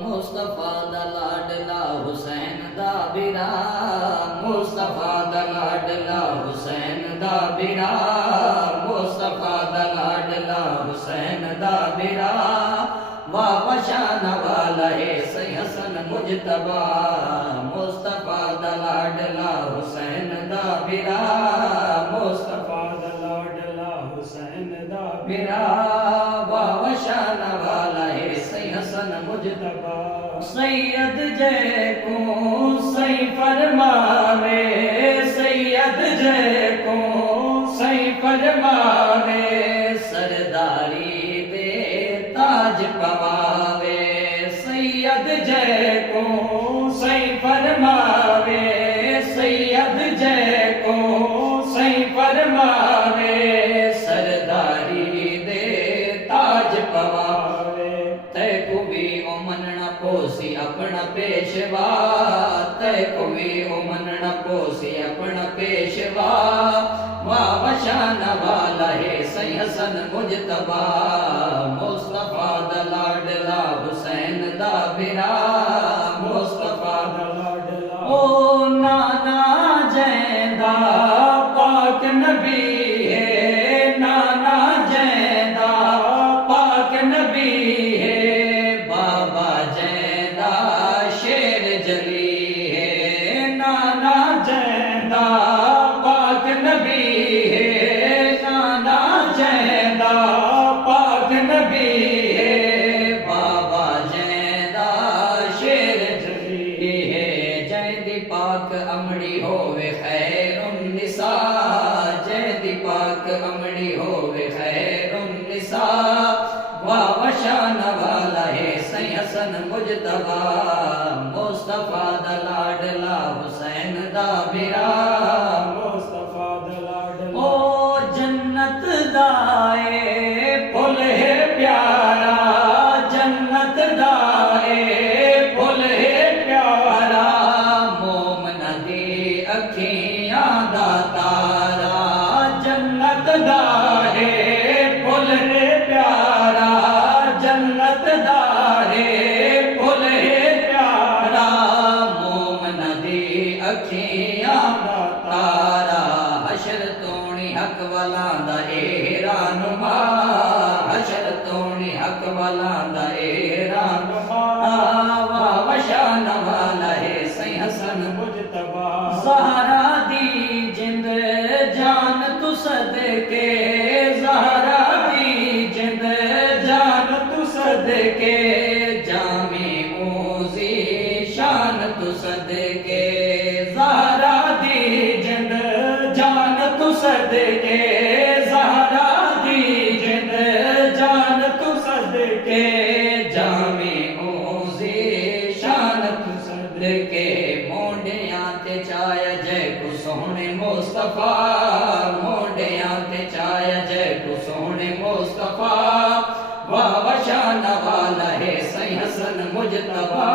मुस्तफा दा लाडला हुसैन दा बिरा, मुस्तफा दा लाडला हुसैन दा बिरा, मुस्तफा दा लाडला हुसैन दा बिरा। वाह शान वाला है सही हसन मुजतबा, मुस्तफा दा लाडला हुसैन दा बिरा, मुस्तफा दा लाडला हुसैन दा बिरा। वाह शान वाला है सही हसन मुजतबा। सैयद जय को सही फरमावे, सैयद जय को सही फरमावे, सरदारी दे ताज पवावे। सैयद जय को सही फरमावे, सैयद जय को सही फरमावे, सरदारी दे ताज पवावे। तै को भी ओ मनना पोसी अपना पेशवा, तै को भी ओ मनना पोसी अपना पेशवा। वाह शान वाला है सही हसन मुजतबा, मुस्तफा दा लाडला हुसैन दा बिरा, मुस्तफा दा लाडला। ओ नाना जैदा पाक नबी है, नाना जैदा पाक नबी है, बाबा जैदा शेर जली है। नाना जैदा पाक नबी है, नाना जैदा पाक नबी है, बाबा जैदा शेर जली है। जैदी पाक अमड़ी होवे खैरुन निसा, जैदी पाक अमड़ी होवे खैरुन निसा। वाह शान वाला है सही हसन मुजतबा, मुस्तफा दा लाडला हुसैन दा बिरा, मुस्तफा दा लाडला। ओ जन्नत दाए फुल है प्यारा, जन्नत दाए फुल है प्यारा, मोमना दी अखियां दा तारा। जन्नत दाए फुल है प्यारा, जन्नत दाए फुल है प्यारा, मोमना दी अखियां दा तारा। हशर तोणी हक वाला दा एहरानुमा, हशर तोणी हक वाला दा एहरानुमा। वाह शान वाला है सही हसन मुजतबा। ज़हरा दी जिंद जान तू सदके, ज़हरा दी जिंद जान तू सदके, जामे ऊज़ी शान तू सदके। ज़हरा दी जिंद जान तू सदके, ज़हरा दी जिंद जान तू सदके, जामे ऊज़ी शान तू सदके। मोंडियां ते चाया जय को सोहने मुस्तफा, मोंडियां ते चाया जय को सोहने मुस्तफा। वाह शान वाला है सही हसन मुजतबा।